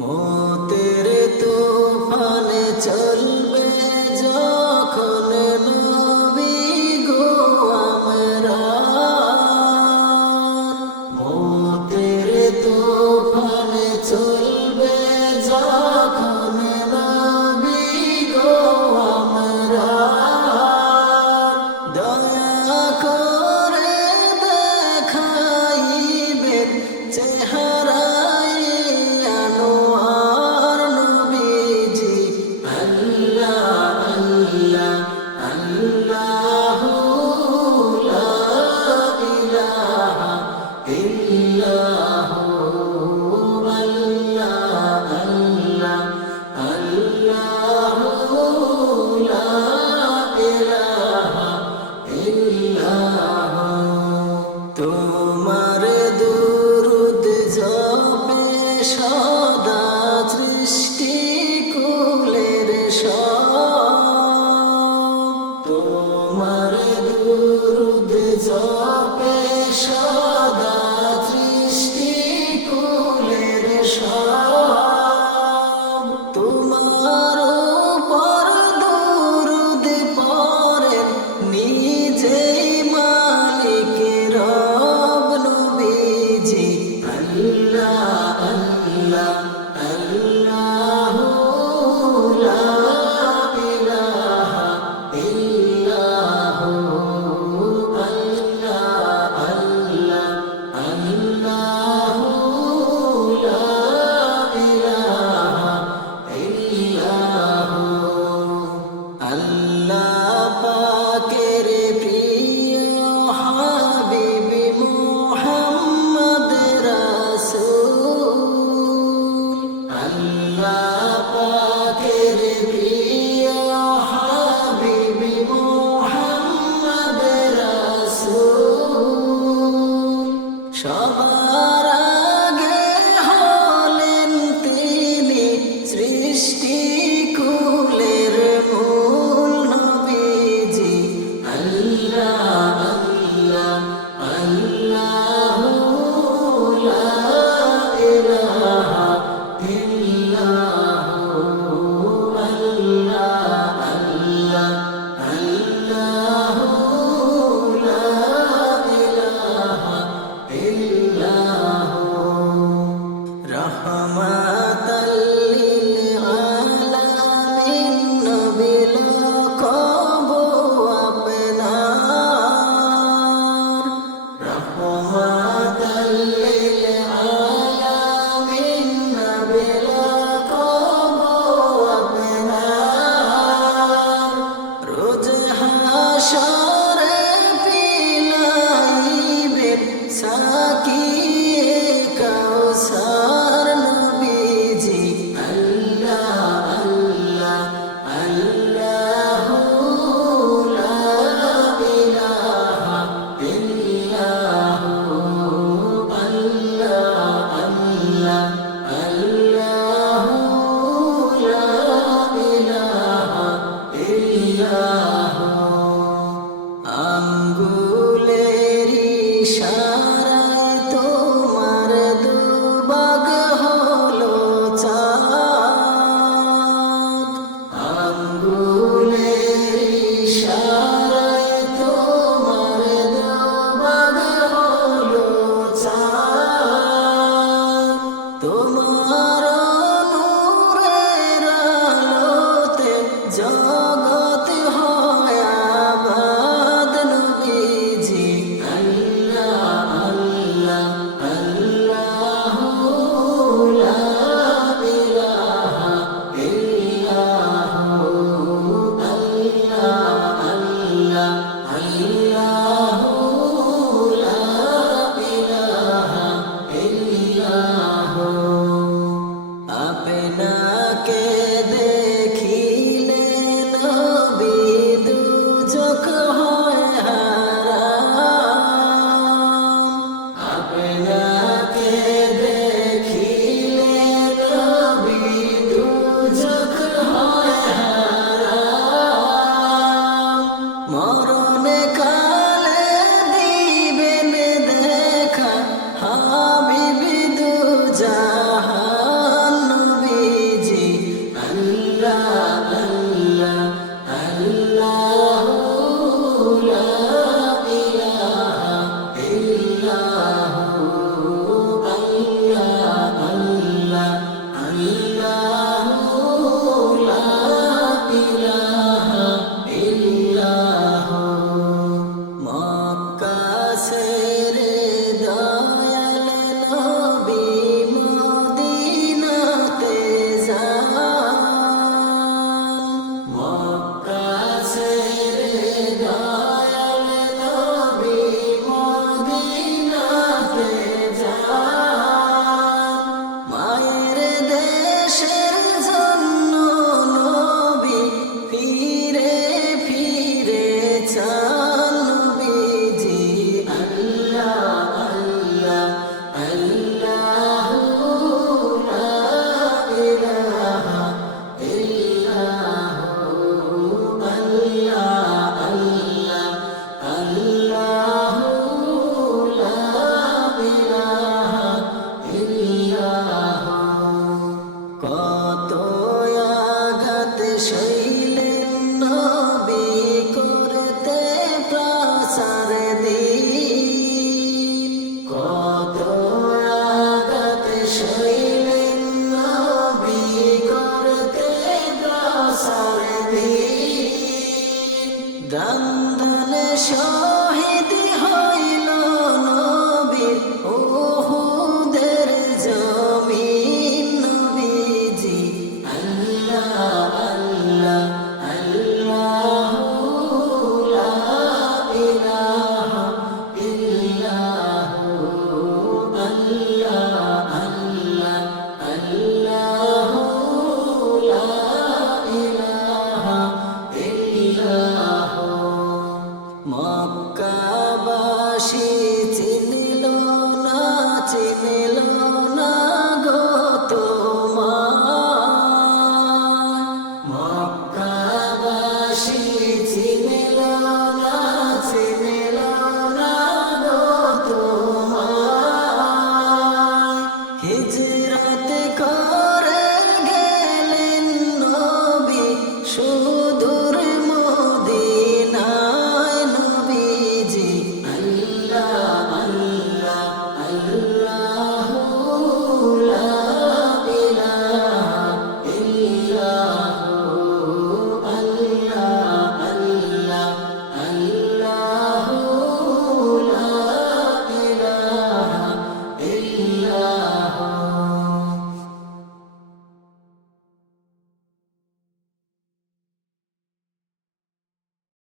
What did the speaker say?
মতের তুফানে চলবে যখন নবী গো আমরা, মতের তুফানে চলবে যখন নবী গো আমরা, দয়া করে দেখাইবেন চেহারা তোমার দুরুদ জপে সদা সৃষ্টি কুলের সব, তোমার দুরুদ জপে সদা সৃষ্টি কুলের সব, তোমার উপর দুরুদ পড়েন নিজেই মালিক রব নবীজি। আল্লাহ আল্লাহ আল্লাহু লা ইলাহা ইল্লাহু, আল্লাহ আল্লাহ আল্লাহু লা ইলাহা ইল্লাহু। আল্লাহ পাকের প্রিয় হাবিব মুহাম্মদ রাসূল, আল্লাহ পাকের প্রিয় হাবিব মুহাম্মদ রাসূল, সবার আগে হলেন তিনি সৃষ্টি কুলের মূল নবীজি। আল্লাহ আল্লাহ আল্লাহু লা ইলাহা ইল্লাহু, আল্লাহ আল্লাহ আল্লাহু লা ইলাহা ইল্লাহু। রহমাতাল লিল আলামিন নবী লকব আপনার, রহমাতাল লিল আলামিন নবী লকব আপনার, রোজ হাশরে পিলাইবেন সাকিয়ে কাউসার নবীজি। আল্লাহ আল্লাহ আল্লাহু লা ইলাহা ইল্লাহু, আল্লাহ আল্লাহ আল্লাহু লা ইলাহা ইল্লাহু। আল্লাহু লা ইলাহা ইল্লাহু। আপনাকে দেখিলে নবী দুচোখ হয় হারাম। আপনাকে দেখিলে নবী দুচোখ হয় হারাম। মরণে কালে দিবেন দেখা হাবিবি দুজাহান নবীজি। আল্লাহ আল্লাহ আল্লাহু লা ইলাহা ইল্লাহু। আল্লাহ আল্লাহ আল্লাহু লা ইলাহা ইল্লাহু। মক্কা ছেড়ে দয়াল নবী মদিনাতে যান। মক্কা ছেড়ে দয়াল নবী মদিনাতে যান। মায়ের দেশের জন্য নবী ফিরে ফিরে চান নবীজি। আল্লাহ আল্লাহ আল্লাহু লা ইলাহা ইল্লাহু। আল্লাহ আল্লাহ আল্লাহু লা ইলাহা ইল্লাহু। কত আঘাত সইলেন নবী করতে প্রচার দিন। কত আঘাত সইলেন নবী করতে প্রচার দিন। দান শহীদ হইল নবীর উহুদের জমিন নবীজি। আল্লাহ আল্লাহ আল্লাহু লা ইলাহা ইল্লাহু। আল্লাহ আল্লাহ আল্লাহু লা ইলাহা ইল্লাহু। মক্কা